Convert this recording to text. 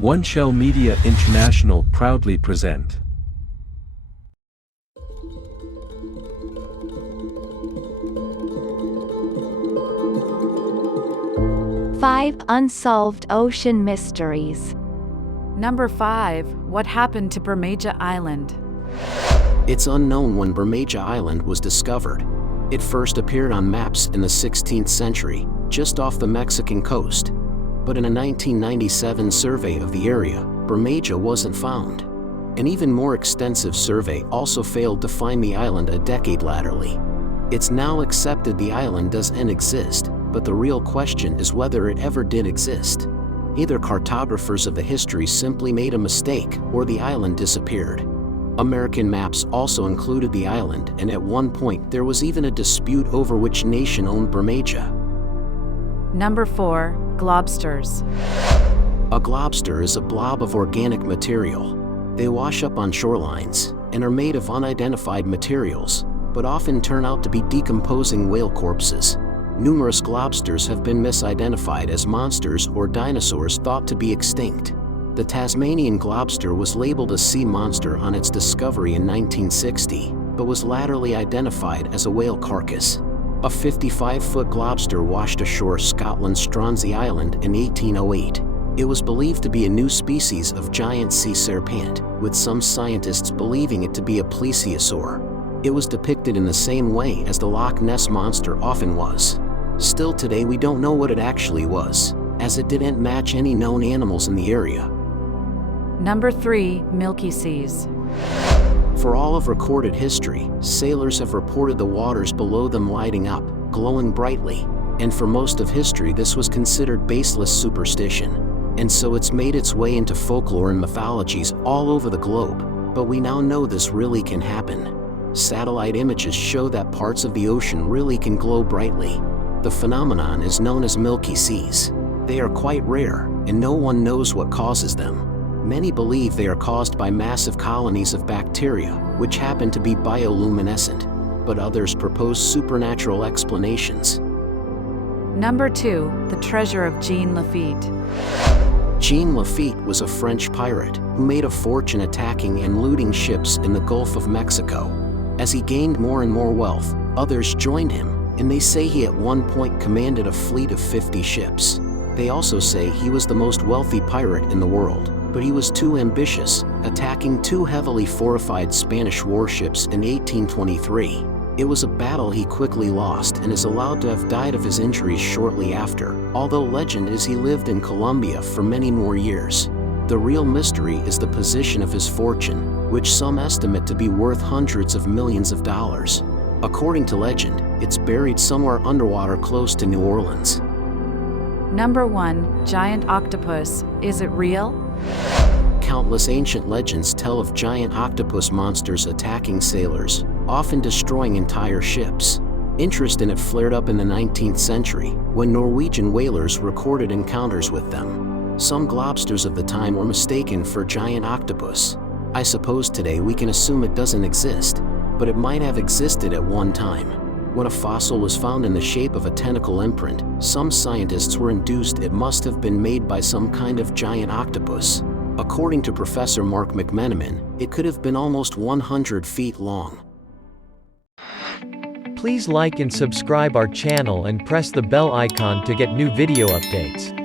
Oneshell Media International proudly present. Five Unsolved Ocean Mysteries. Number 5. What happened to Bermeja Island? It's unknown when Bermeja Island was discovered. It first appeared on maps in the 16th century, just off the Mexican coast. But in a 1997 survey of the area, Bermeja wasn't found. An even more extensive survey also failed to find the island a decade laterally. It's now accepted the island doesn't exist, but the real question is whether it ever did exist. Either cartographers of the history simply made a mistake, or the island disappeared. American maps also included the island, and at one point there was even a dispute over which nation owned Bermeja. Number 4. Globsters. A globster is a blob of organic material. They wash up on shorelines, and are made of unidentified materials, but often turn out to be decomposing whale corpses. Numerous globsters have been misidentified as monsters or dinosaurs thought to be extinct. The Tasmanian globster was labeled a sea monster on its discovery in 1960, but was laterally identified as a whale carcass. A 55-foot globster washed ashore Scotland's Stronsay Island in 1808. It was believed to be a new species of giant sea serpent, with some scientists believing it to be a plesiosaur. It was depicted in the same way as the Loch Ness Monster often was. Still today we don't know what it actually was, as it didn't match any known animals in the area. Number 3. Milky Seas. For all of recorded history, sailors have reported the waters below them lighting up, glowing brightly, and for most of history this was considered baseless superstition. And so it's made its way into folklore and mythologies all over the globe, but we now know this really can happen. Satellite images show that parts of the ocean really can glow brightly. The phenomenon is known as Milky Seas. They are quite rare, and no one knows what causes them. Many believe they are caused by massive colonies of bacteria, which happen to be bioluminescent, but others propose supernatural explanations. Number 2. The Treasure of Jean Lafitte. Jean Lafitte was a French pirate who made a fortune attacking and looting ships in the Gulf of Mexico. As he gained more and more wealth, others joined him, and they say he at one point commanded a fleet of 50 ships. They also say he was the most wealthy pirate in the world, but he was too ambitious, attacking 2 heavily fortified Spanish warships in 1823. It was a battle he quickly lost and is allowed to have died of his injuries shortly after, although legend is he lived in Colombia for many more years. The real mystery is the position of his fortune, which some estimate to be worth hundreds of millions of dollars. According to legend, it's buried somewhere underwater close to New Orleans. Number 1. Giant octopus. Is it real? Countless ancient legends tell of giant octopus monsters attacking sailors, often destroying entire ships. Interest in it flared up in the 19th century, when Norwegian whalers recorded encounters with them. Some globsters of the time were mistaken for giant octopus. I suppose today we can assume it doesn't exist, but it might have existed at one time. When a fossil was found in the shape of a tentacle imprint, some scientists were induced it must have been made by some kind of giant octopus. According to Professor Mark McMenamin, it could have been almost 100 feet long. Please like and subscribe our channel and press the bell icon to get new video updates.